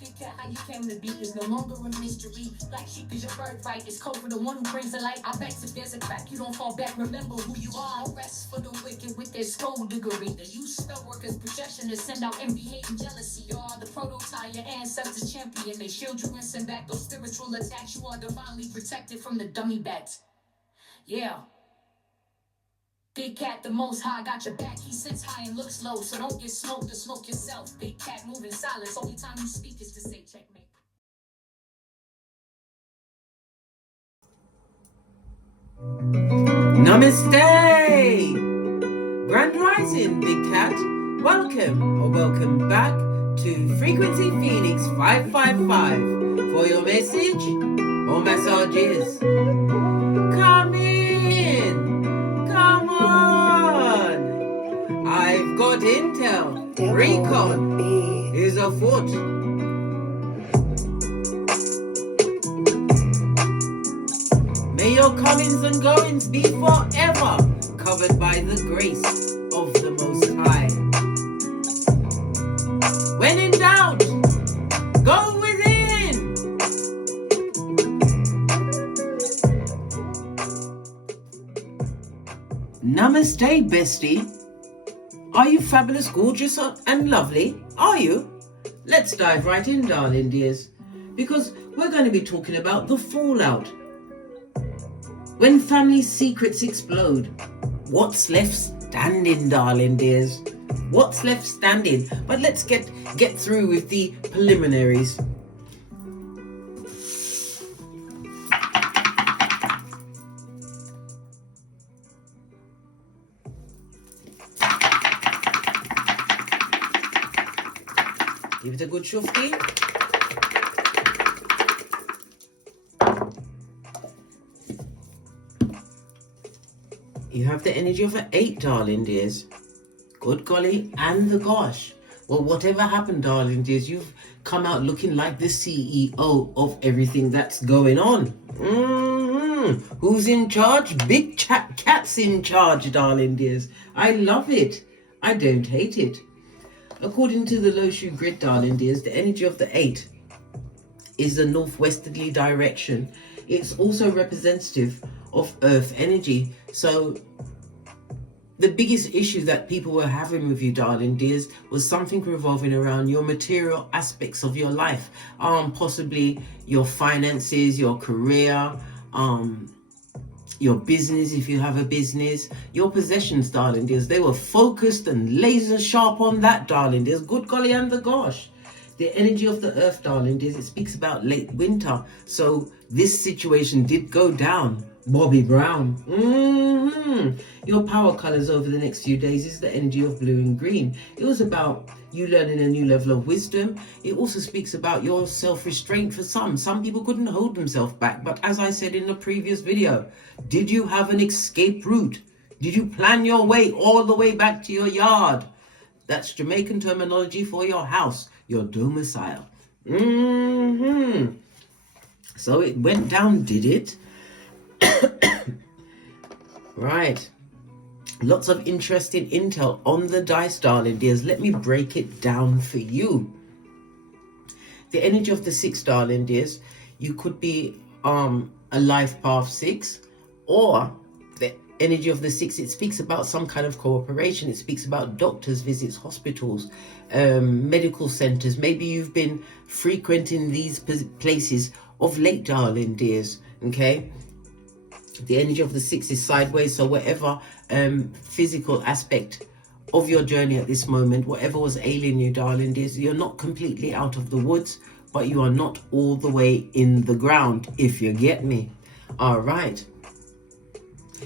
Big cat, how you came to be is no longer a mystery. Black sheep is your birthright. It's code for the one who brings the light. I bet if there's a crack, you don't fall back. Remember who you are. No rest for the wicked with their skullduggery. The use spell workers' projection to send out envy, hate, and jealousy. You are the prototype, your ancestors champion. They shield you and send back those spiritual attacks. You are divinely protected from the dummy bats. Yeah. Big cat, the most high, got your back. He sits high and looks low, so don't get smoked or smoke yourself. Big cat, moving silence. Only time you speak is to say checkmate. Namaste! Grand Rising, Big Cat. Welcome or welcome back to Frequency Phoenix 555 for your message or messages. Come in! Come on! I've got intel. Recon is afoot. May your comings and goings be forever covered by the grace of the Most High. When in doubt, go within. Namaste, bestie. Are you fabulous, gorgeous, and lovely? Are you? Let's dive right in, darling dears, because we're going to be talking about the fallout. When family secrets explode, what's left standing, darling dears? What's left standing? But let's get through with the preliminaries. Give it a good shufti. You have the energy of an 8, darling dears. Good golly and the gosh. Well, whatever happened, darling dears, you've come out looking like the CEO of everything that's going on. Who's in charge? Big cat's in charge, darling dears. I love it. I don't hate it. According to the low shoe grid, darling dears, the energy of the 8 is the northwesterly direction. It's also representative of earth energy. So the biggest issue that people were having with you, darling dears, was something revolving around your material aspects of your life, possibly your finances, your career, your business, if you have a business, your possessions, darling dears. They were focused and laser sharp on that, darling dears. Good golly and the gosh. The energy of the earth, darling dears, it speaks about late winter. So this situation did go down. Bobby Brown. Your power colors over the next few days is the energy of blue and green. It was about you learning a new level of wisdom. It also speaks about your self-restraint for some. Some people couldn't hold themselves back. But as I said in the previous video, did you have an escape route? Did you plan your way all the way back to your yard? That's Jamaican terminology for your house, your domicile. So it went down, did it? Right. Lots of interesting intel on the dice, darling dears. Let me break it down for you. The energy of the 6, darling dears, you could be a life path 6, or the energy of the 6, it speaks about some kind of cooperation. It speaks about doctors' visits, hospitals, medical centers. Maybe you've been frequenting these places of late, darling dears. Okay. The energy of the 6 is sideways, so whatever physical aspect of your journey at this moment, whatever was ailing you, darling dears, you're not completely out of the woods, but you are not all the way in the ground, if you get me. All right.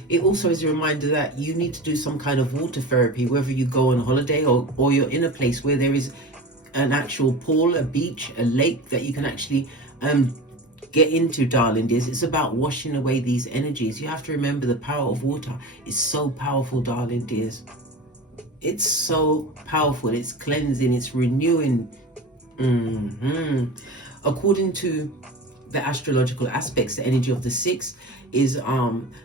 It also is a reminder that you need to do some kind of water therapy, whether you go on holiday or you're in a place where there is an actual pool, a beach, a lake that you can actually get into, darling dears. It's about washing away these energies. You have to remember the power of water is so powerful, darling dears. It's so powerful. It's cleansing, it's renewing. According to the astrological aspects, the energy of the 6 is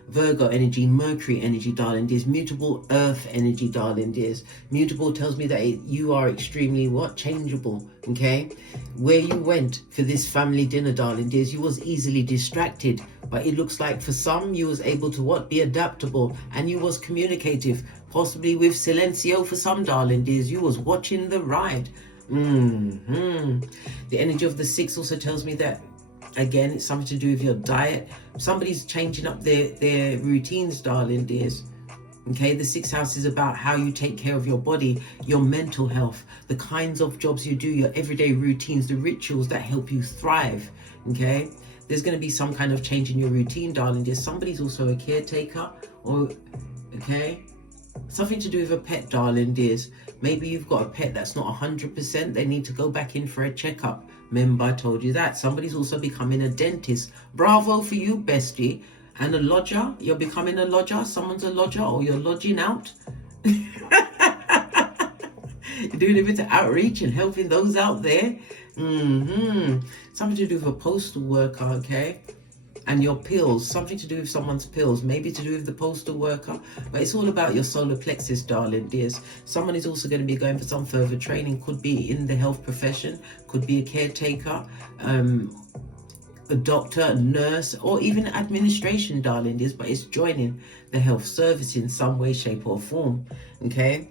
Virgo energy, Mercury energy, darling dears, mutable earth energy, darling dears. Mutable tells me that you are extremely changeable. Okay, where you went for this family dinner, darling dears, you was easily distracted, but it looks like for some you was able to be adaptable, and you was communicative, possibly with silencio for some, darling dears. You was watching the ride. The energy of the 6 also tells me that, again, it's something to do with your diet. Somebody's changing up their routines, darling dears. Okay, the 6th house is about how you take care of your body, your mental health, the kinds of jobs you do, your everyday routines, the rituals that help you thrive. Okay, there's going to be some kind of change in your routine, darling dears. Somebody's also a caretaker, or okay, something to do with a pet, darling dears. Maybe you've got a pet that's not 100%. They need to go back in for a checkup. Remember, I told you that. Somebody's also becoming a dentist. Bravo for you, bestie. And a lodger. You're becoming a lodger. Someone's a lodger, or you're lodging out. You're doing a bit of outreach and helping those out there. Something to do with a postal worker, okay? And your pills, something to do with someone's pills, maybe to do with the postal worker, but it's all about your solar plexus, darling dears. Someone is also going to be going for some further training, could be in the health profession, could be a caretaker, a doctor, a nurse, or even administration, darling dears, but it's joining the health service in some way, shape or form, okay?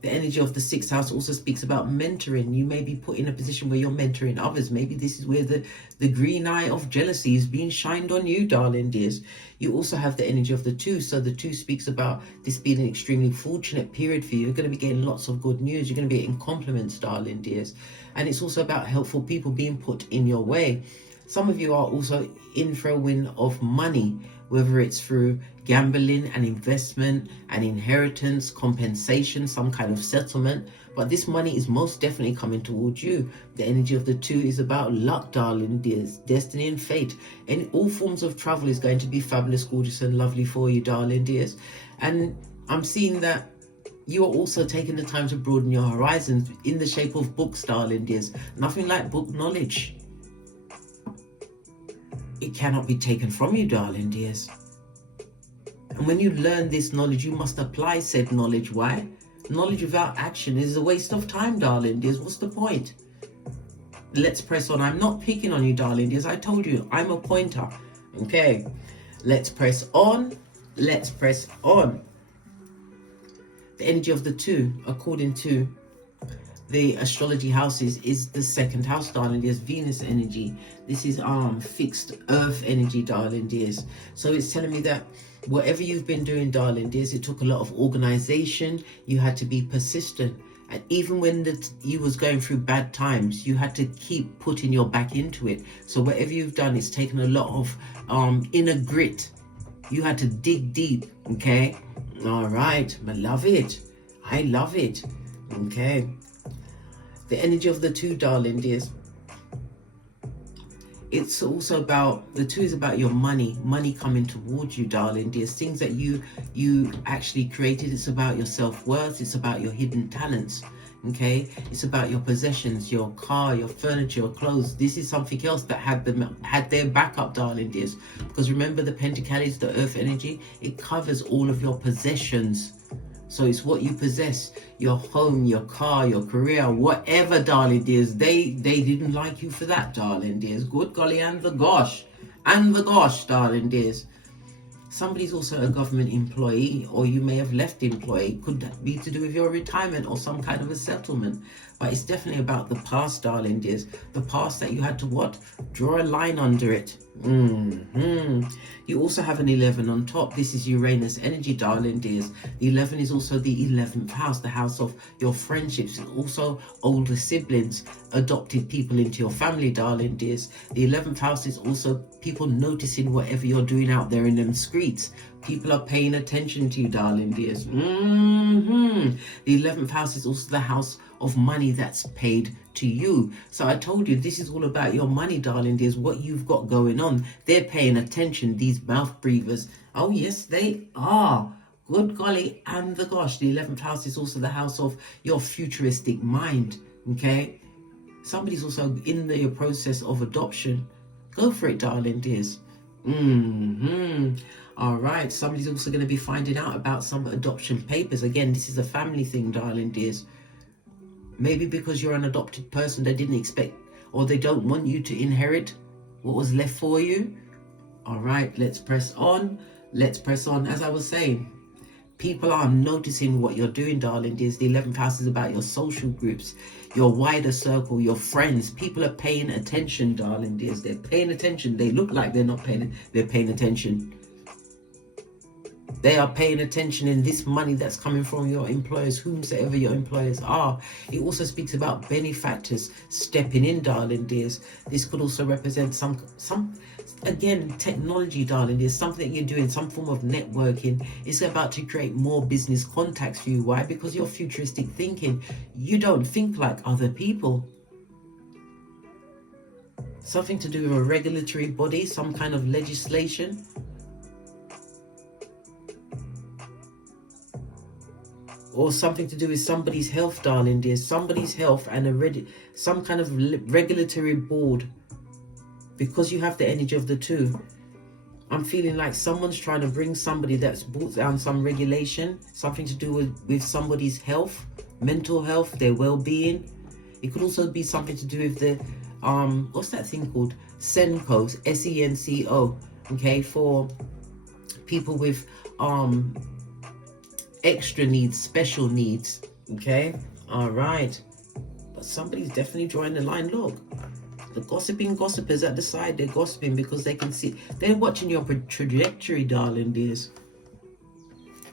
The energy of the 6th house also speaks about mentoring. You may be put in a position where you're mentoring others. Maybe this is where the green eye of jealousy is being shined on you, darling dears. You also have the energy of the 2. So the 2 speaks about this being an extremely fortunate period for you. You're going to be getting lots of good news. You're going to be getting compliments, darling dears. And it's also about helpful people being put in your way. Some of you are also in for a win of money, whether it's through gambling and investment and inheritance, compensation, some kind of settlement. But this money is most definitely coming towards you. The energy of the 2 is about luck, darling dears, destiny and fate. And all forms of travel is going to be fabulous, gorgeous and lovely for you, darling dears. And I'm seeing that you are also taking the time to broaden your horizons in the shape of books, darling dears. Nothing like book knowledge. It cannot be taken from you, darling dears. And when you learn this knowledge, you must apply said knowledge. Why? Knowledge without action is a waste of time, darling dears. What's the point? Let's press on. I'm not picking on you, darling dears. I told you, I'm a pointer. Okay, let's press on. Let's press on. The energy of the 2, according to the astrology houses, is the 2nd house, darling dears. Venus energy. This is fixed earth energy, darling dears. So it's telling me that whatever you've been doing, darling dears, it took a lot of organization. You had to be persistent, and even when you was going through bad times, you had to keep putting your back into it. So whatever you've done, it's taken a lot of inner grit. You had to dig deep. Okay, all right, I love it. I love it. Okay. The energy of the 2, darling dears. It's also about, the 2 is about your money coming towards you, darling dears. Things that you actually created. It's about your self-worth. It's about your hidden talents. Okay, it's about your possessions, your car, your furniture, your clothes. This is something else that had their backup, darling dears. Because remember, the Pentacles, the earth energy, it covers all of your possessions. So it's what you possess, your home, your car, your career, whatever, darling dears. They didn't like you for that, darling dears. Good golly and the gosh. And the gosh, darling dears. Somebody's also a government employee, or you may have left employee. Could be to do with your retirement or some kind of a settlement. But it's definitely about the past, darling dears. The past that you had to draw a line under it. You also have an 11 on top. This is Uranus energy, darling dears. The 11 is also the 11th house, the house of your friendships, also older siblings, adopted people into your family, darling dears. The 11th house is also people noticing whatever you're doing out there in them streets. People are paying attention to you, darling dears. The 11th house is also the house of money that's paid to you. So I told you, this is all about your money, darling dears, what you've got going on. They're paying attention, these mouth breathers. Oh yes, they are. Good golly and the gosh. The 11th house is also the house of your futuristic mind. Okay, somebody's also in the process of adoption. Go for it, darling dears. All right, somebody's also going to be finding out about some adoption papers. Again, this is a family thing, darling dears. Maybe because you're an adopted person, they didn't expect, or they don't want you to inherit what was left for you. All right, let's press on. Let's press on. As I was saying, people are noticing what you're doing, darling dears. The 11th house is about your social groups, your wider circle, your friends. People are paying attention, darling dears. They're paying attention. They look like they're not paying. They're paying attention. They are paying attention in this money that's coming from your employers, whomsoever your employers are. It also speaks about benefactors stepping in, darling dears. This could also represent some again, technology, darling. There's something that you're doing, some form of networking. It's about to create more business contacts for you. Why? Because you're futuristic thinking. You don't think like other people. Something to do with a regulatory body, some kind of legislation. Or something to do with somebody's health, darling dear. Somebody's health and some kind of regulatory board. Because you have the energy of the two, I'm feeling like someone's trying to bring somebody that's brought down some regulation, something to do with somebody's health, mental health, their well-being. It could also be something to do with the, what's that thing called? SENCO, SENCO, okay, for people with extra needs, special needs, okay? All right. But somebody's definitely drawing the line. Look. The gossiping gossipers at the side, they're gossiping because they can see, they're watching your trajectory, darling dears.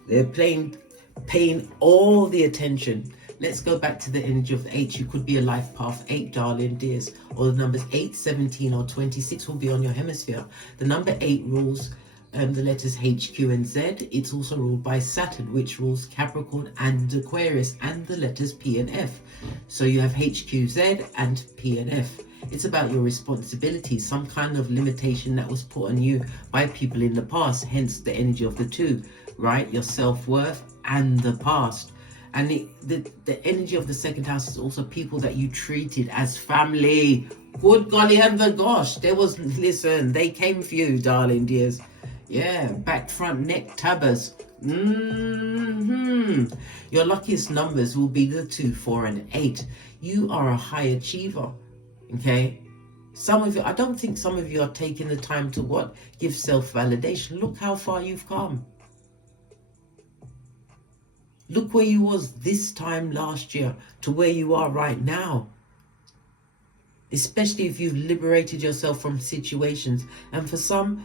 They're paying all the attention. Let's go back to the energy of the 8. You could be a life path 8, darling dears, or the numbers 8, 17, or 26 will be on your hemisphere. The number 8 rules the letters H, Q, and Z. It's also ruled by Saturn, which rules Capricorn and Aquarius, and the letters P and F. So you have H, Q, Z, and P and F. It's about your responsibilities, some kind of limitation that was put on you by people in the past, hence the energy of the 2, right? Your self-worth and the past. And the energy of the 2nd house is also people that you treated as family. Good golly and the gosh, listen, they came for you, darling dears. Yeah, back, front, neck, tabbers. Your luckiest numbers will be the 2, 4, and 8. You are a high achiever. Okay, some of you, I don't think some of you are taking the time to give self-validation. Look how far you've come. Look where you was this time last year to where you are right now. Especially if you've liberated yourself from situations. And for some,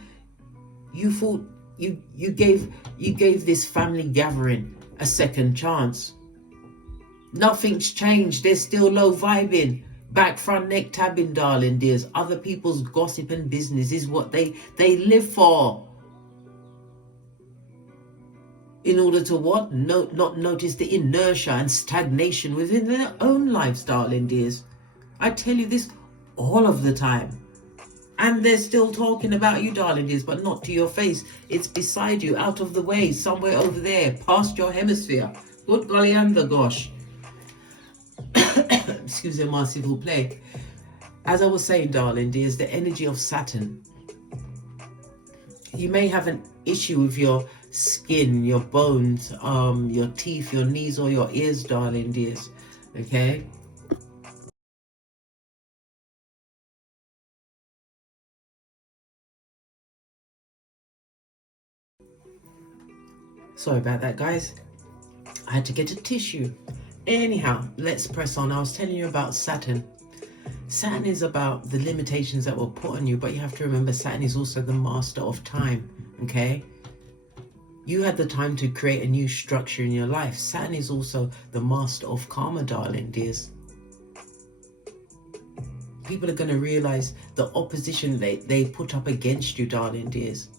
you thought you gave this family gathering a second chance. Nothing's changed. They're still low vibing. Back, front, neck, tabbing, darling dears. Other people's gossip and business is what they live for. In order to what? Not notice the inertia and stagnation within their own lives, darling dears. I tell you this all of the time. And they're still talking about you, darling dears, but not to your face. It's beside you, out of the way, somewhere over there, past your hemisphere. Good golly and the gosh. Excusez-moi, s'il vous plaît. As I was saying, darling dears, the energy of Saturn. You may have an issue with your skin, your bones, your teeth, your knees, or your ears, darling dears. Okay? Sorry about that, guys. I had to get a tissue. Anyhow, let's press on. I was telling you about Saturn. Saturn is about the limitations that were put on you, but you have to remember Saturn is also the master of time, okay? You had the time to create a new structure in your life. Saturn is also the master of karma, darling dears. People are going to realize the opposition they put up against you, darling dears.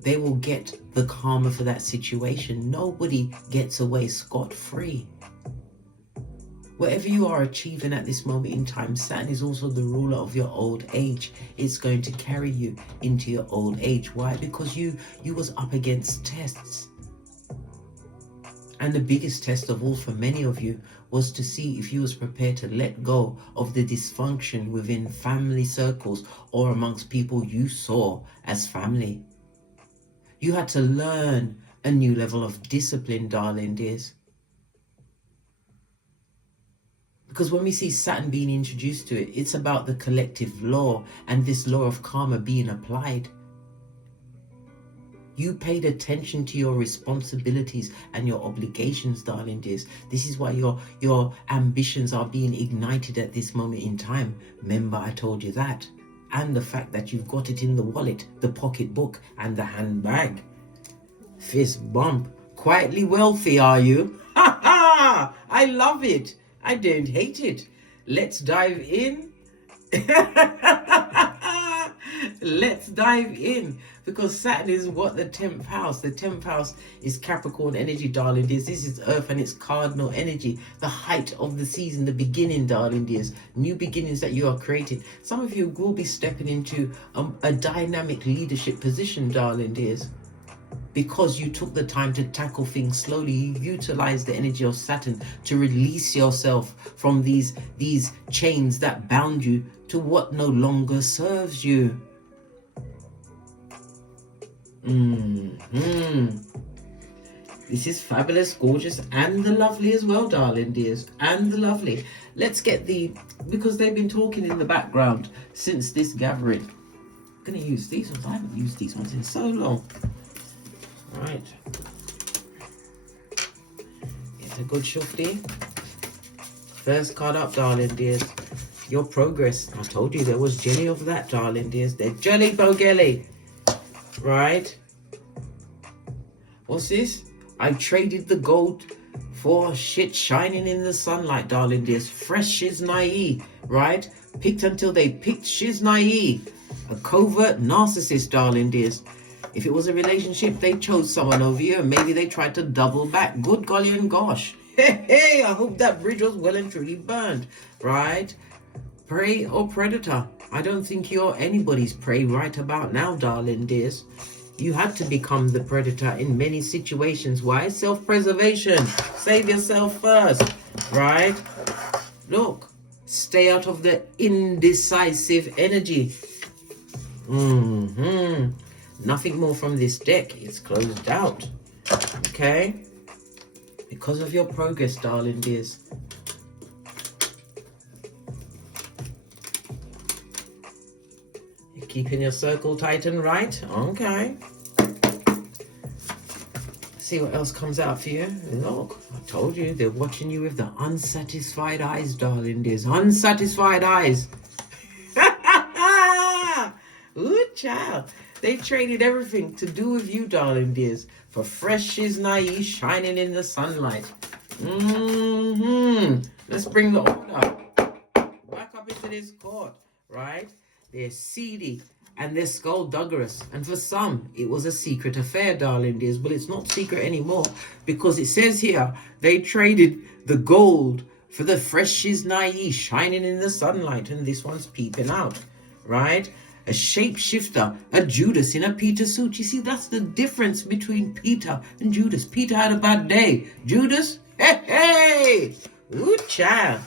They will get the karma for that situation. Nobody gets away scot-free. Whatever you are achieving at this moment in time, Saturn is also the ruler of your old age. It's going to carry you into your old age. Why? Because you was up against tests. And the biggest test of all for many of you was to see if you was prepared to let go of the dysfunction within family circles or amongst people you saw as family. You had to learn a new level of discipline, darling dears. Because when we see Saturn being introduced to it, it's about the collective law and this law of karma being applied. You paid attention to your responsibilities and your obligations, darling dears. This is why your ambitions are being ignited at this moment in time. Remember, I told you that. And the fact that you've got it in the wallet, the pocketbook, and the handbag. Fist bump. Quietly wealthy, are you? Ha ha! I love it. I don't hate it. Let's dive in. Let's dive in, because Saturn is what? The 10th house. The 10th house is Capricorn energy, darling dears. This is Earth and it's cardinal energy, the height of the season, the beginning, darling dears. New beginnings that you are creating. Some of you will be stepping into a dynamic leadership position, darling dears, because you took the time to tackle things slowly. You utilize the energy of Saturn to release yourself from these chains that bound you to what no longer serves you. This is fabulous, gorgeous, and the lovely as well, darling dears, and the lovely. Let's get because they've been talking in the background since this gathering. I'm going to use these ones. I haven't used these ones in so long. Right. It's a good shufti. First card up, darling dears. Your progress. I told you there was jelly of that, darling dears. They're jelly bogelly. Right. What's this? I traded the gold for shit shining in the sunlight, darling dears. Fresh shiz naive. Right. Picked until they picked shiz naive. A covert narcissist, darling dears. If it was a relationship, they chose someone over you, and maybe they tried to double back. Good golly and gosh. Hey, I hope that bridge was well and truly burned. Right? Prey or predator? I don't think you're anybody's prey right about now, darling dears. You had to become the predator in many situations. Why? Self-preservation. Save yourself first. Right? Look. Stay out of the indecisive energy. Nothing more from this deck. It's closed out. Okay? Because of your progress, darling dears. You're keeping your circle tight and right. Okay. See what else comes out for you. Look, I told you, they're watching you with the unsatisfied eyes, darling dears. Unsatisfied eyes. Ooh, child. They traded everything to do with you, darling dears, for fresh shiz naive shining in the sunlight. Let's bring the order back up into this court, right? They're seedy and they're skullduggerous. And for some, it was a secret affair, darling dears. Well, it's not secret anymore, because it says here they traded the gold for the fresh shiz naive shining in the sunlight. And this one's peeping out, right? A shapeshifter, a Judas in a Peter suit. You see, that's the difference between Peter and Judas. Peter had a bad day. Judas, hey! Ooh, child.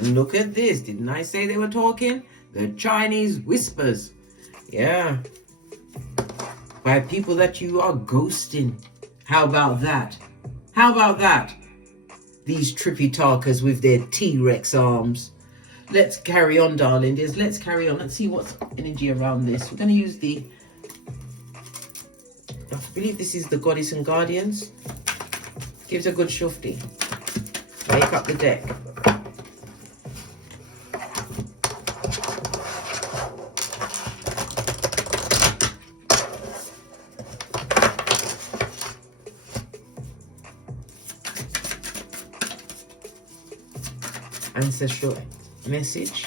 Look at this. Didn't I say they were talking? The Chinese whispers. Yeah. By people that you are ghosting. How about that? How about that? These trippy talkers with their T-Rex arms. Let's carry on, darling dears. Let's carry on. Let's see what's energy around this. We're going to use I believe this is the Goddess and Guardians. Gives a good shufti. Wake up the deck. Ancestral message.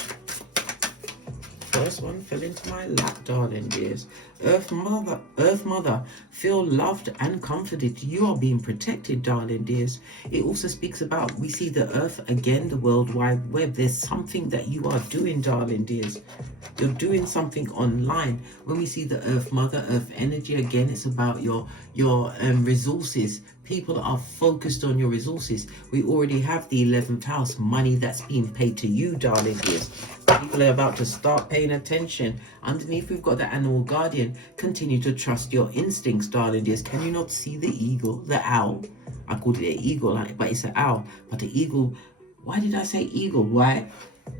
First one fell into my lap, darling dears. Earth Mother, feel loved and comforted. You are being protected, darling dears. It also speaks about, we see the earth again, the World Wide Web. There's something that you are doing, darling dears. You're doing something online. When we see the Earth Mother, Earth energy, again, it's about your resources. People are focused on your resources. We already have the 11th house, money that's being paid to you, darling dears. People are about to start paying attention. Underneath, we've got the animal guardian. Continue to trust your instincts, darling dears. Can you not see the eagle, the owl? I called it an eagle, but it's an owl. But the eagle, why did I say eagle? Why?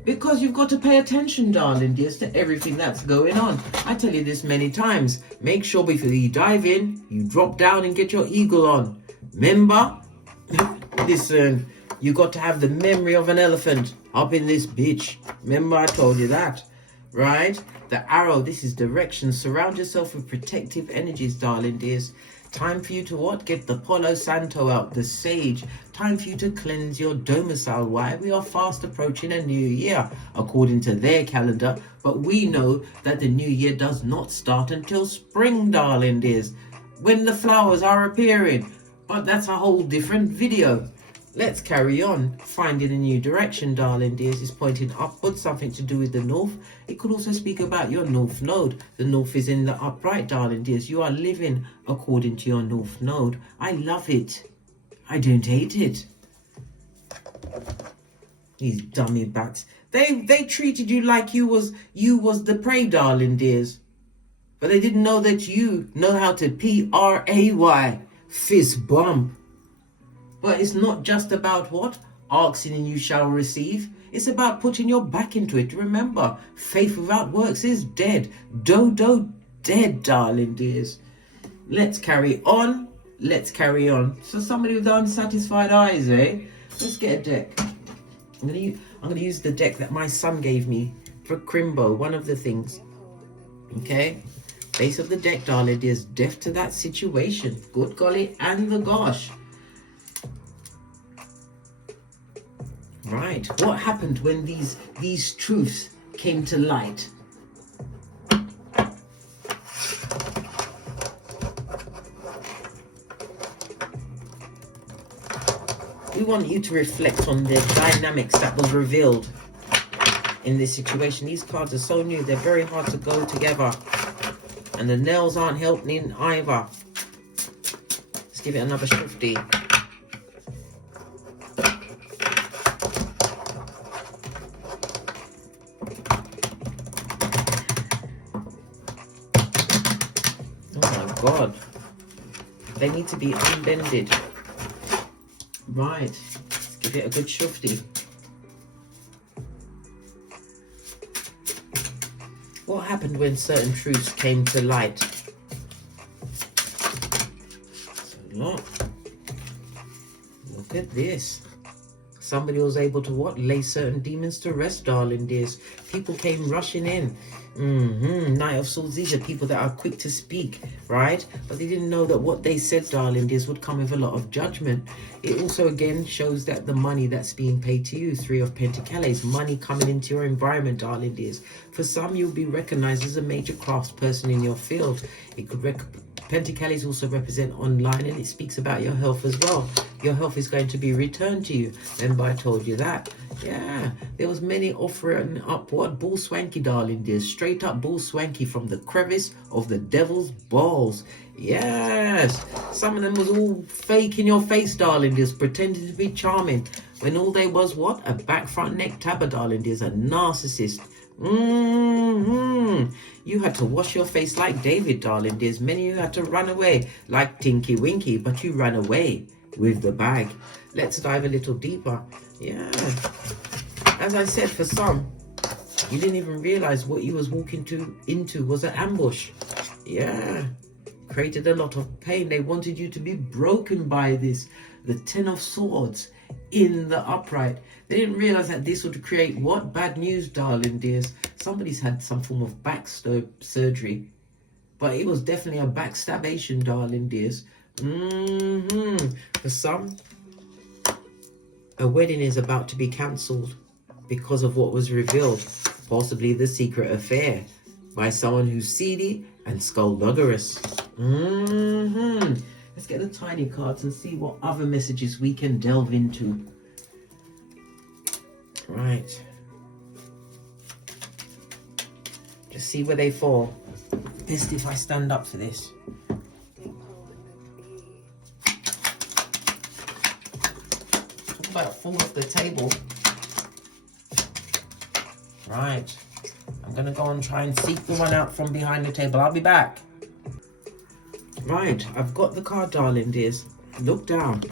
Because you've got to pay attention, darling dears, to everything that's going on. I tell you this many times. Make sure before you dive in, you drop down and get your eagle on. Remember? Listen, you got to have the memory of an elephant up in this bitch. Remember I told you that, right? The arrow, this is direction. Surround yourself with protective energies, darling dears. Time for you to what? Get the Palo Santo out, the sage. Time for you to cleanse your domicile. Why? We are fast approaching a new year, according to their calendar. But we know that the new year does not start until spring, darling dears, when the flowers are appearing. But that's a whole different video. Let's carry on. Finding a new direction, darling dears, is pointing upwards, something to do with the north. It could also speak about your north node. The north is in the upright, darling dears. You are living according to your north node. I love it. I don't hate it. These dummy bats. They treated you like you was the prey, darling dears. But they didn't know that you know how to P-R-A-Y. Fist bump. But it's not just about what? Asking and you shall receive. It's about putting your back into it. Remember, faith without works is dead. Dodo dead, darling dears. Let's carry on. Let's carry on. So somebody with the unsatisfied eyes, eh? Let's get a deck. I'm gonna use the deck that my son gave me for Crimbo, one of the things. Okay? Base of the deck, darling dears. Deaf to that situation. Good golly and the gosh. Right, what happened when these truths came to light? We want you to reflect on the dynamics that was revealed in this situation. These cards are so new, they're very hard to go together. And the nails aren't helping either. Let's give it another shifty. God, they need to be unbended. Right, give it a good shufty. What happened when certain truths came to light? So look at this. Somebody was able to what? Lay certain demons to rest, darling dears. People came rushing in. Knight of Swords, these are people that are quick to speak, right? But they didn't know that what they said, darling dears, would come with a lot of judgment. It also again shows that the money that's being paid to you, Three of Pentacles, money coming into your environment, darling dears. For some, you'll be recognized as a major craftsperson in your field. It could Pentacles also represent online, and it speaks about your health as well. Your health is going to be returned to you. Remember I told you that? Yeah, there was many offering up what? Bull swanky, darling dears. Straight up bull swanky from the crevice of the devil's balls. Yes, some of them was all fake in your face, darling dears, pretending to be charming, when all they was what? A back front neck tabber, darling dears, a narcissist. You had to wash your face like David, darling dears. Many of you had to run away like Tinky Winky, but you ran away with the bag. Let's dive a little deeper. Yeah, as I said, for some, you didn't even realize what you was walking into was an ambush. Yeah, created a lot of pain. They wanted you to be broken by this. The Ten of Swords in the upright. They didn't realize that this would create what? Bad news, darling dears. Somebody's had some form of back surgery, but it was definitely a backstabation, darling dears. For some, a wedding is about to be cancelled because of what was revealed. Possibly the secret affair by someone who's seedy and skullduggerous. Let's get the tiny cards and see what other messages we can delve into. Right. Just see where they fall. Best if I stand up for this. Talk about fall off the table. Right. I'm going to go and try and seek the one out from behind the table. I'll be back. Right. I've got the card, darling dears. Look down.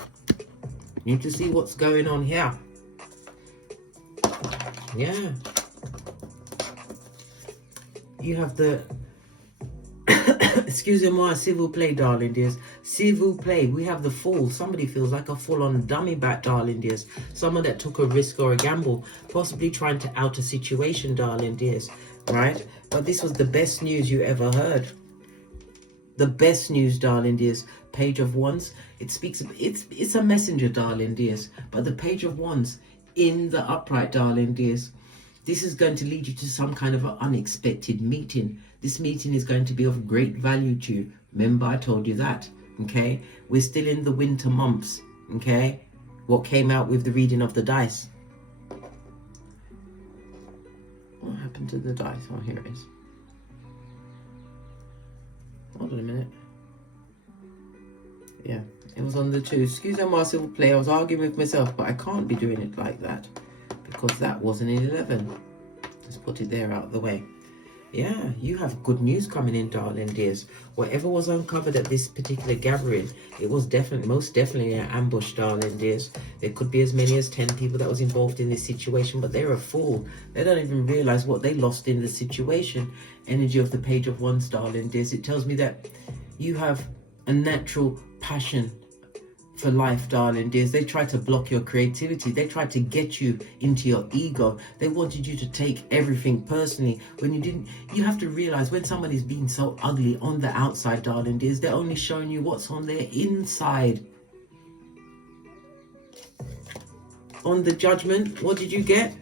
Need to see what's going on here. Yeah. You have the... Excusez-moi, s'il vous plaît, darling dears. S'il vous plaît, we have the fool. Somebody feels like a full-on dummy bat, darling dears. Someone that took a risk or a gamble, possibly trying to out a situation, darling dears. Right? But this was the best news you ever heard. The best news, darling dears. Page of Wands. It speaks of, it's a messenger, darling dears. But the Page of Wands in the upright, darling dears. This is going to lead you to some kind of an unexpected meeting. This meeting is going to be of great value to you. Remember, I told you that, okay? We're still in the winter months, okay? What came out with the reading of the dice? What happened to the dice? Oh, here it is. Hold on a minute. Yeah, it was on the 2. Excusez-moi, s'il vous plaît. I was arguing with myself, but I can't be doing it like that, because that wasn't an 11. Let's put it there out of the way. Yeah, you have good news coming in, darling dears. Whatever was uncovered at this particular gathering, it was definitely, most definitely an ambush, darling dears. There could be as many as 10 people that was involved in this situation, but they're a fool. They don't even realize what they lost in the situation. Energy of the Page of Wands, darling dears. It tells me that you have a natural passion for life, darling dears. They tried to block your creativity. They tried to get you into your ego. They wanted you to take everything personally when you didn't. You have to realize when somebody's being so ugly on the outside, darling dears, they're only showing you what's on their inside. On the Judgment, what did you get?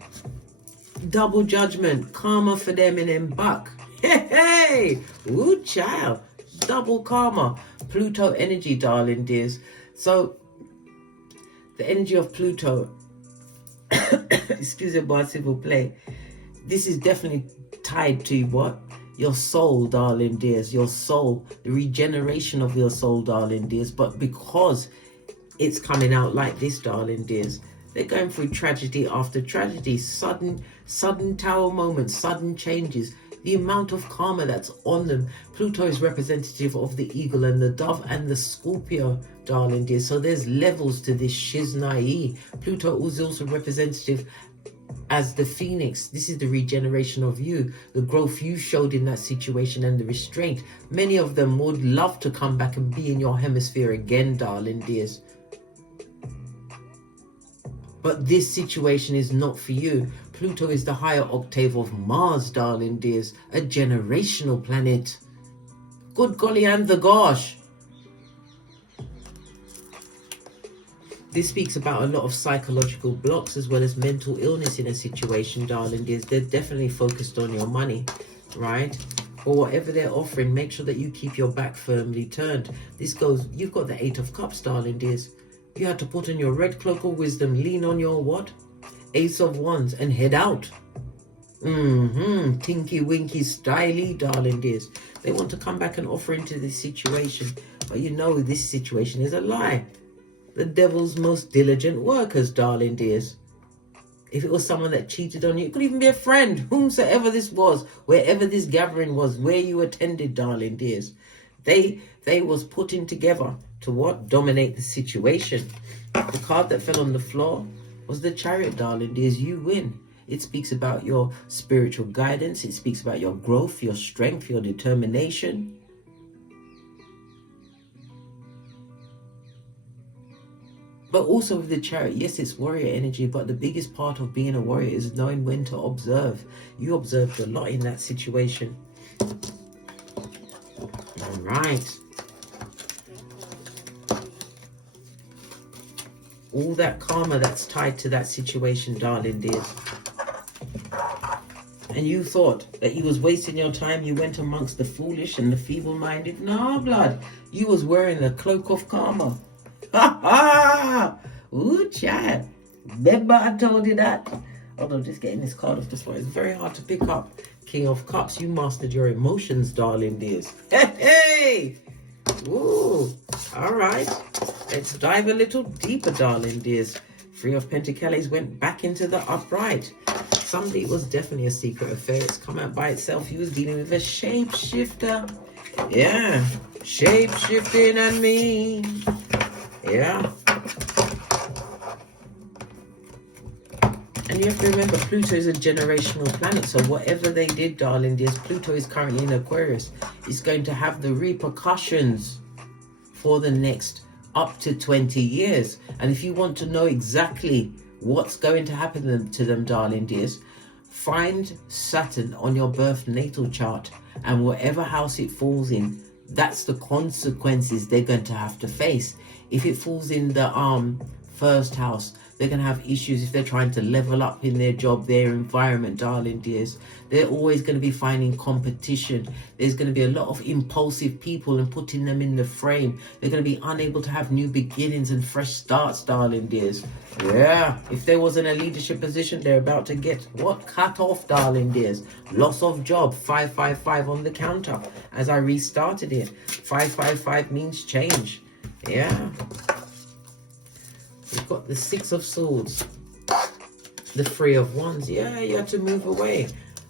Double judgment. Karma for them and then buck. Hey, hey! Ooh, child. Double karma. Pluto energy, darling dears. So, the energy of Pluto, excusez-moi, s'il vous plaît, this is definitely tied to what? Your soul, darling dears, your soul, the regeneration of your soul, darling dears. But because it's coming out like this, darling dears, they're going through tragedy after tragedy, sudden tower moments, sudden changes. The amount of karma that's on them. Pluto is representative of the eagle and the dove and the Scorpio, darling dear. So there's levels to this shiznai. Pluto is also representative as the phoenix. This is the regeneration of you, the growth you showed in that situation and the restraint. Many of them would love to come back and be in your hemisphere again, darling dears. But this situation is not for you. Pluto is the higher octave of Mars, darling dears, a generational planet. Good golly and the gosh. This speaks about a lot of psychological blocks as well as mental illness in a situation, darling dears. They're definitely focused on your money, right? Or whatever they're offering, make sure that you keep your back firmly turned. This goes, you've got the 8 of Cups, darling dears. You had to put on your red cloak of wisdom, lean on your what? Ace of Wands and head out. Tinky winky styly, darling dears. They want to come back and offer into this situation, but you know this situation is a lie. The devil's most diligent workers, darling dears. If it was someone that cheated on you, it could even be a friend, whomsoever this was, wherever this gathering was, where you attended, darling dears. They was putting together to what? Dominate the situation. The card that fell on the floor was the Chariot, darling dears. You win. It speaks about your spiritual guidance. It speaks about your growth, your strength, your determination. But also with the Chariot, yes, it's warrior energy, but the biggest part of being a warrior is knowing when to observe. You observed a lot in that situation. All right. All that karma that's tied to that situation, darling dears. and you thought that you was wasting your time, you went amongst the foolish and the feeble-minded. No, blood. You was wearing the cloak of karma. Ha ha! Ooh, child. Remember I told you that? Hold on, just getting this card off the spot. It's very hard to pick up. King of Cups, you mastered your emotions, darling dears. Hey, hey! Ooh, all right. Let's dive a little deeper, darling dears. Three of Pentacles went back into the upright. Somebody, it was definitely a secret affair. It's come out by itself. He was dealing with a shapeshifter. Yeah, shape-shifting and me. Yeah. And you have to remember, Pluto is a generational planet. So whatever they did, darling dears, Pluto is currently in Aquarius. It's going to have the repercussions for the next up to 20 years. And if you want to know exactly what's going to happen to them, darling dears, find Saturn on your birth natal chart, and whatever house it falls in, that's the consequences they're going to have to face. If it falls in the first house, they're going to have issues if they're trying to level up in their job, their environment, darling dears. They're always going to be finding competition. There's going to be a lot of impulsive people and putting them in the frame. They're going to be unable to have new beginnings and fresh starts, darling dears. Yeah, if there wasn't a leadership position, they're about to get what? Cut off, darling dears. Loss of job, 555 on the counter as I restarted it. 555 means change. Yeah. We've got the Six of Swords, the Three of Wands. Yeah, you have to move away,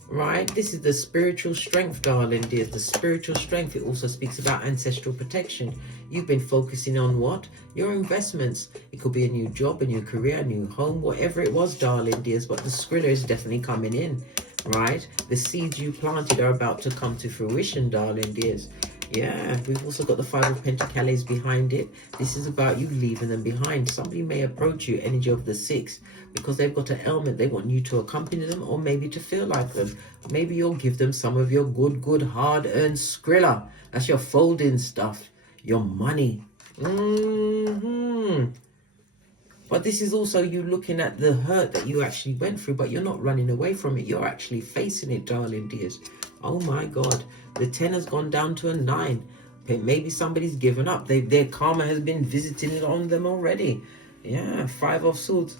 right? This is the spiritual strength, darling dears. The spiritual strength. It also speaks about ancestral protection. You've been focusing on what? Your investments. It could be a new job, a new career, a new home, whatever it was, darling dears. But the Skrilla is definitely coming in, right? The seeds you planted are about to come to fruition, darling dears. Yeah, we've also got the Five of Pentacles behind it. This is about you leaving them behind. Somebody may approach you, energy of the Six, because they've got an ailment. They want you to accompany them, or maybe to feel like them. Maybe you'll give them some of your good, hard-earned Skrilla. That's your folding stuff, your money. But this is also you looking at the hurt that you actually went through, but you're not running away from it. You're actually facing it, darling dears. Oh my God. The 10 has gone down to a 9. Okay, maybe somebody's given up. Their karma has been visiting it on them already. Yeah, 5 of Swords.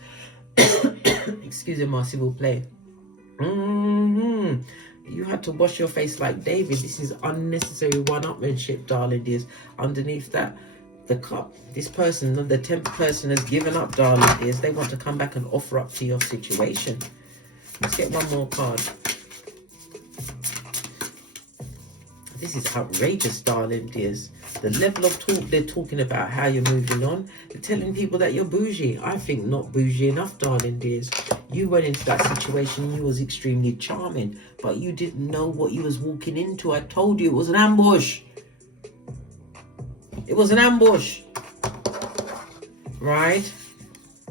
Excuse me, my civil play. You had to wash your face like David. This is unnecessary one-upmanship, darling dears. Underneath that, the cup, this person, the 10th person has given up, darling dears. They want to come back and offer up to your situation. Let's get one more card. This is outrageous, darling dears. The level of talk they're talking about, how you're moving on. They're telling people that you're bougie. I think not bougie enough, darling dears. You went into that situation, you was extremely charming, but you didn't know what you was walking into. I told you it was an ambush. It was an ambush. Right?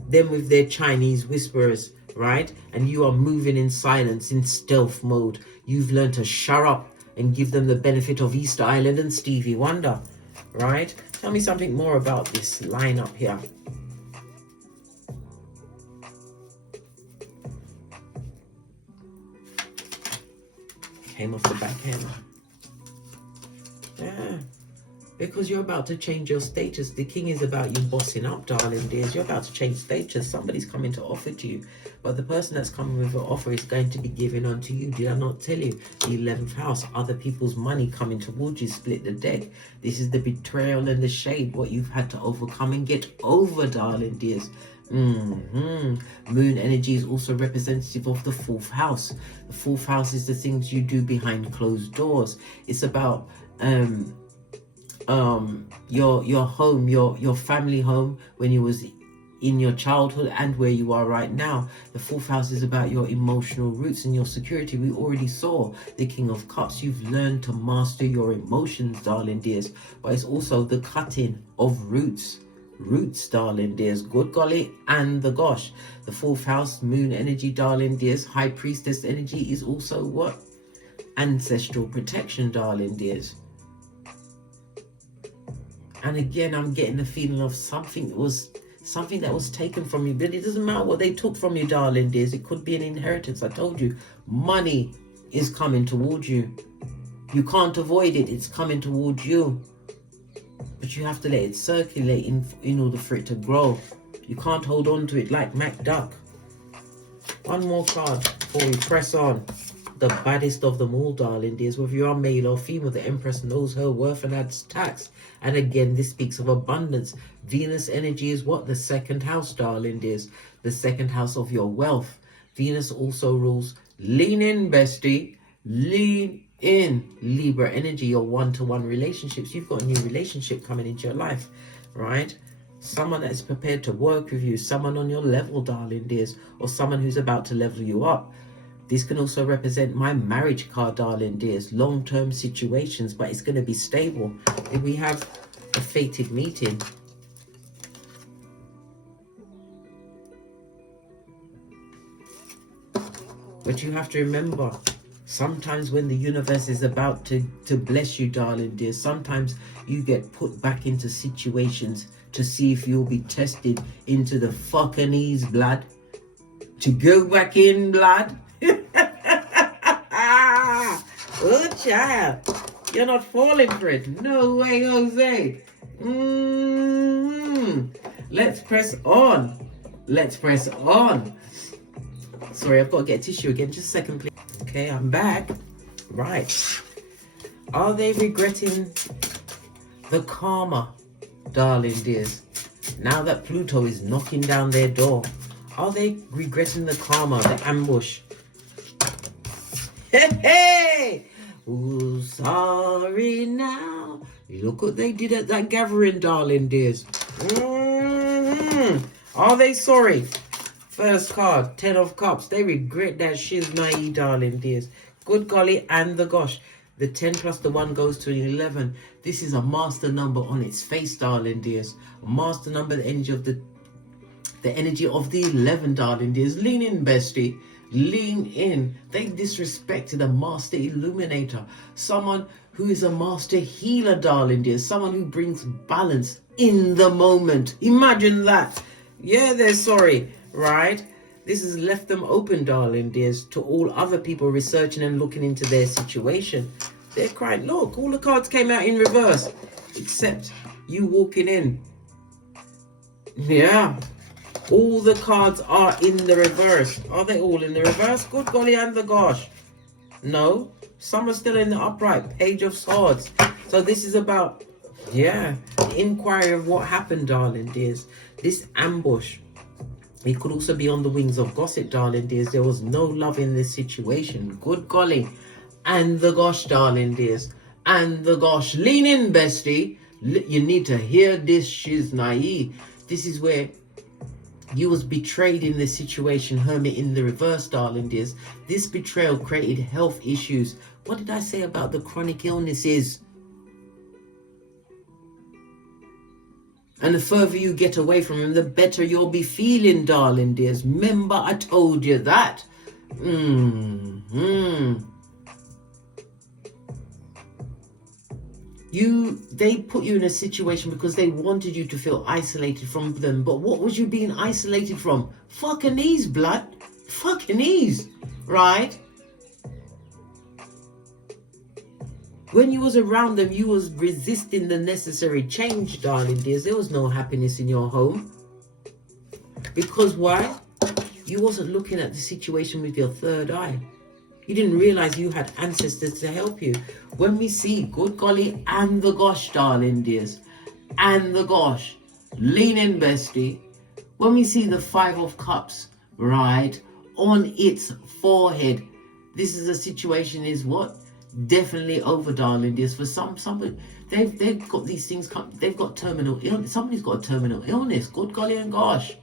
Them with their Chinese whisperers, right? And you are moving in silence, in stealth mode. You've learned to shut up and give them the benefit of Easter Island and Stevie Wonder, right? Tell me something more about this lineup here. Came off the back end. Yeah. Because you're about to change your status. The king is about you bossing up, darling dears. You're about to change status. Somebody's coming to offer to you. But the person that's coming with an offer is going to be given unto you. Did I not tell you? The 11th house. Other people's money coming towards you. Split the deck. This is the betrayal and the shade. What you've had to overcome and get over, darling dears. Moon energy is also representative of the 4th house. The 4th house is the things you do behind closed doors. It's about your home, your family home when you was in your childhood and where you are right now. The 4th house is about your emotional roots and your security. We already saw the King of Cups. You've learned to master your emotions, darling dears. But it's also the cutting of roots, darling dears. Good golly and the gosh. The 4th house, moon energy, darling dears. High priestess energy is also what? Ancestral protection, darling dears. And again, I'm getting the feeling of something that was something that was taken from you. But it doesn't matter what they took from you, darling dears. It could be an inheritance. I told you, money is coming towards you. You can't avoid it. It's coming towards you. But you have to let it circulate in order for it to grow. You can't hold on to it like Mac Duck. One more card before we press on. The baddest of them all, darling dears. Whether you are male or female, the Empress knows her worth and adds tax. And again, this speaks of abundance. Venus energy is what? The second house, darling dears. The second house of your wealth. Venus also rules. Lean in, bestie. Lean in. Libra energy, your one-to-one relationships. You've got a new relationship coming into your life, right? Someone that's prepared to work with you. Someone on your level, darling dears. Or someone who's about to level you up. This can also represent my marriage card, darling dears. Long-term situations, but it's going to be stable. If we have a fated meeting. But you have to remember, sometimes when the universe is about to bless you, darling dear, sometimes you get put back into situations to see if you'll be tested into the fucking knees, blood. To go back in, blood. Oh, child. You're not falling for it. No way, Jose. Let's press on. Let's press on. Sorry, I've got to get a tissue again. Just a second, please. Okay, I'm back. Right. Are they regretting the karma, darling dears? Now that Pluto is knocking down their door, are they regretting the karma, the ambush? Hey, hey! Ooh, sorry now. Look what they did at that gathering, darling dears. Are they sorry? First card, 10 of Cups. They regret that shiznai, darling dears. Good golly and the gosh. The 10 plus the 1 goes to an 11. This is a master number on its face, darling dears. A master number, the energy of the energy of the 11, darling dears. Lean in, bestie. Lean in. They disrespected a master illuminator. Someone who is a master healer, darling dears. Someone who brings balance in the moment. Imagine that. Yeah, they're sorry, right? This has left them open, darling dears, to all other people researching and looking into their situation. They're crying, look, all the cards came out in reverse, except you walking in. Yeah. All the cards are in the reverse. Are they all in the reverse? Good golly and the gosh. No. Some are still in the upright. Page of Swords. So this is about, yeah, the inquiry of what happened, darling dears. This ambush. It could also be on the wings of gossip, darling dears. There was no love in this situation. Good golly. And the gosh, darling dears. And the gosh. Lean in, bestie. You need to hear this shiznai. This is where you was betrayed in this situation, Hermit in the reverse, darling dears. This betrayal created health issues. What did I say about the chronic illnesses? And the further you get away from him, the better you'll be feeling, darling dears. Remember, I told you that. They put you in a situation because they wanted you to feel isolated from them. But what was you being isolated from? Fucking knees, blood. Fucking knees, right? When you was around them, you was resisting the necessary change, darling dears. There was no happiness in your home. Because why? You wasn't looking at the situation with your third eye. You didn't realize you had ancestors to help you. When we see good golly and the gosh, darling dears, and the gosh, lean in, bestie. When we see the 5 of Cups, right, on its forehead, this is a situation is what? Definitely over, darling dears. For somebody, they've got these things, they've got terminal illness. Somebody's got a terminal illness. Good golly and gosh.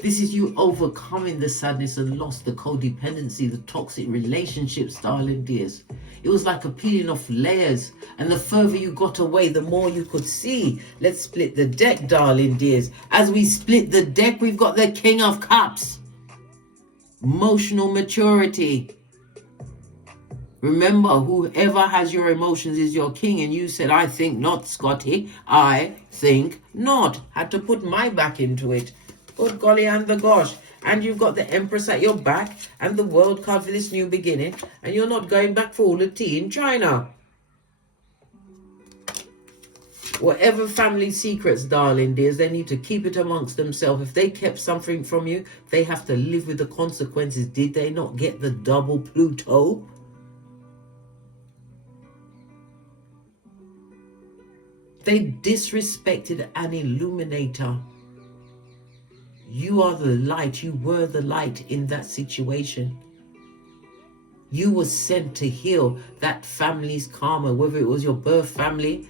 This is you overcoming the sadness and loss, the codependency, the toxic relationships, darling dears. It was like a peeling off layers. And the further you got away, the more you could see. Let's split the deck, darling dears. As we split the deck, we've got the King of Cups. Emotional maturity. Remember, whoever has your emotions is your king, and you said, I think not, Scotty. I think not. Had to put my back into it. Good golly and the gosh. And you've got the Empress at your back and the World card for this new beginning, and you're not going back for all the tea in China. Whatever family secrets, darling dears, they need to keep it amongst themselves. If they kept something from you, they have to live with the consequences. Did they not get the double Pluto? They disrespected an illuminator. You are the light. You were the light in that situation. You were sent to heal that family's karma, whether it was your birth family,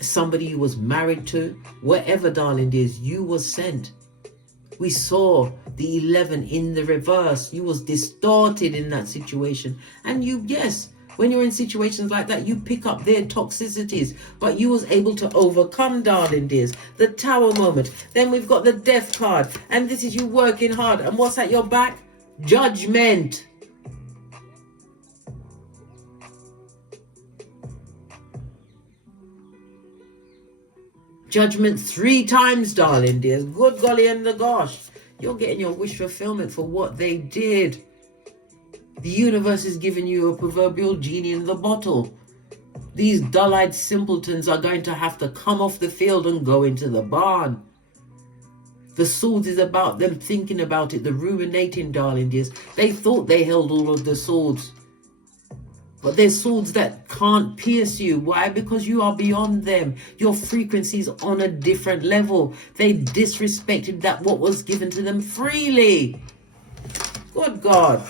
somebody you was married to, whatever, darling dears, you was sent. We saw the 11 in the reverse. You was distorted in that situation. And you, yes, when you're in situations like that, you pick up their toxicities, but you was able to overcome, darling dears. The Tower moment. Then we've got the Death card, and this is you working hard. And what's at your back? Judgment. Judgment 3 times, darling dears. Good golly and the gosh. You're getting your wish fulfillment for what they did. The universe is giving you a proverbial genie in the bottle. These dull-eyed simpletons are going to have to come off the field and go into the barn. The swords is about them thinking about it, the ruminating, darling dears. They thought they held all of the swords. But they're swords that can't pierce you. Why? Because you are beyond them. Your frequency is on a different level. They disrespected that what was given to them freely. Good God.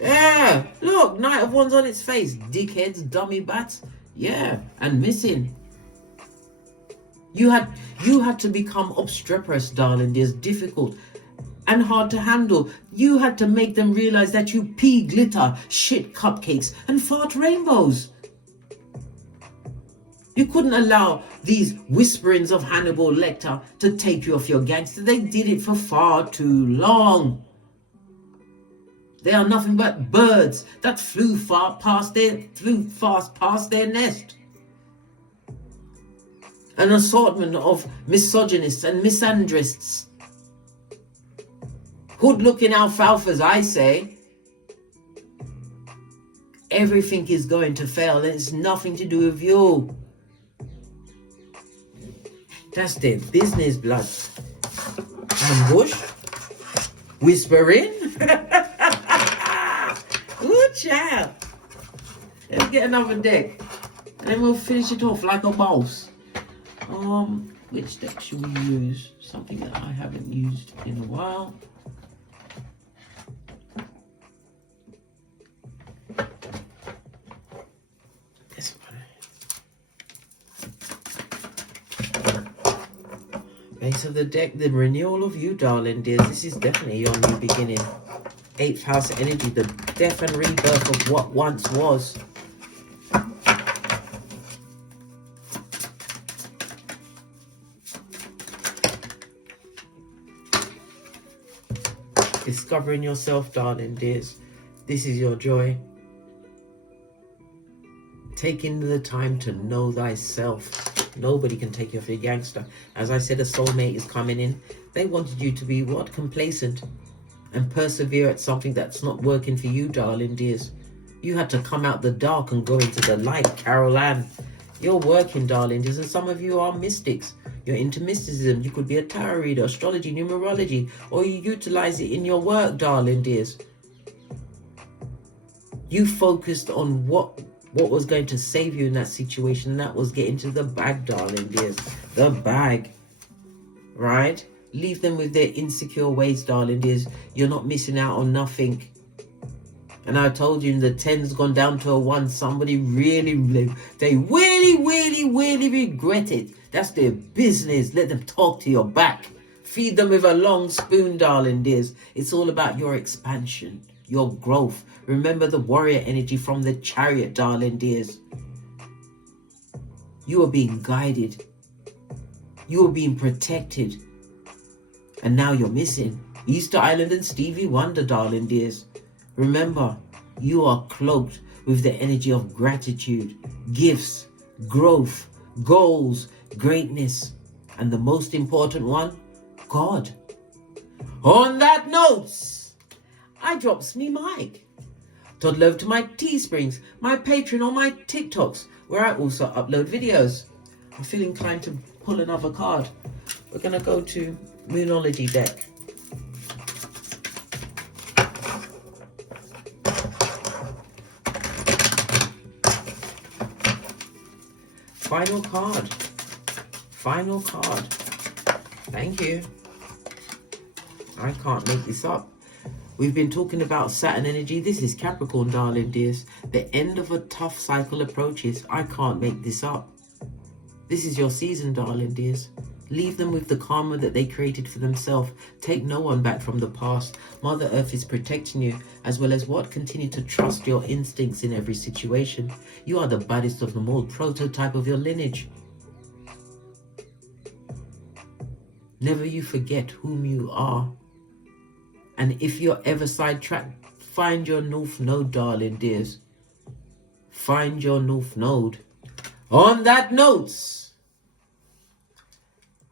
Yeah. Look, Knight of Wands on its face. Dickheads, dummy bats. Yeah. And missing. You had to become obstreperous, darling. There's difficult and hard to handle. You had to make them realize that you pee glitter, shit cupcakes, and fart rainbows. You couldn't allow these whisperings of Hannibal Lecter to take you off your gangster. They did it for far too long. They are nothing but birds that flew fast past their nest. An assortment of misogynists and misandrists. Good-looking alfalfas, I say. Everything is going to fail, and it's nothing to do with you. That's their business, blood. Ambush? Whispering? Good child. Let's get another deck, and then we'll finish it off like a boss. Which deck should we use? Something that I haven't used in a while. This one. Base of the deck, the renewal of you, darling dears. This is definitely your new beginning. 8th house energy, the death and rebirth of what once was. Discovering yourself, darling dears. This is your joy. Taking the time to know thyself. Nobody can take you off your gangster. As I said, a soulmate is coming in. They wanted you to be what? Complacent. And persevere at something that's not working for you, darling dears. You had to come out the dark and go into the light, Carol Ann. You're working, darling dears, and some of you are mystics. You're into mysticism. You could be a tarot reader, astrology, numerology, or you utilize it in your work, darling dears. You focused on what was going to save you in that situation, and that was getting to the bag, darling dears. The bag, right? Leave them with their insecure ways, darling dears. You're not missing out on nothing. And I told you, the 10's gone down to a 1. Somebody really regret it. That's their business. Let them talk to your back. Feed them with a long spoon, darling dears. It's all about your expansion, your growth. Remember the warrior energy from the Chariot, darling dears. You are being guided. You are being protected. And now you're missing. Easter Island and Stevie Wonder, darling dears. Remember, you are cloaked with the energy of gratitude, gifts, growth, goals, greatness, and the most important one, God. On that note, I drops me mic. Toddle over to my Teesprings, my Patreon, or my TikToks, where I also upload videos. I feel inclined to pull another card. We're going to go to Moonology deck. Final card. Final card. Thank you. I can't make this up. We've been talking about Saturn energy. This is Capricorn, darling dears. The end of a tough cycle approaches. I can't make this up. This is your season, darling dears. Leave them with the karma that they created for themselves. Take no one back from the past. Mother Earth is protecting you, as well as what? Continue to trust your instincts in every situation. You are the baddest of them all, prototype of your lineage. Never you forget whom you are. And if you're ever sidetracked, find your North Node, darling dears. Find your North Node. On that note,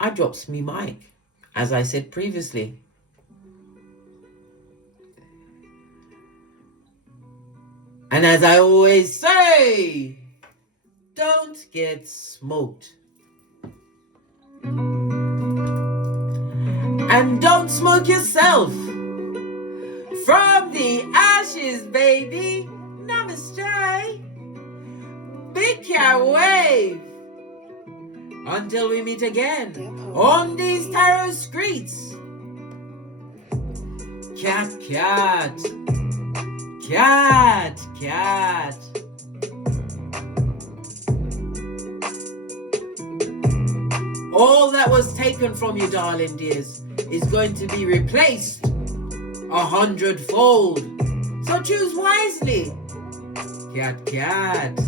I drops me mic, as I said previously. And as I always say, don't get smoked. And don't smoke yourself. From the ashes, baby. Namaste. Big cat wave. Until we meet again on these tarot streets. Cat, cat. Cat, cat. All that was taken from you, darling dears, is going to be replaced 100-fold. So choose wisely. Cat, cat.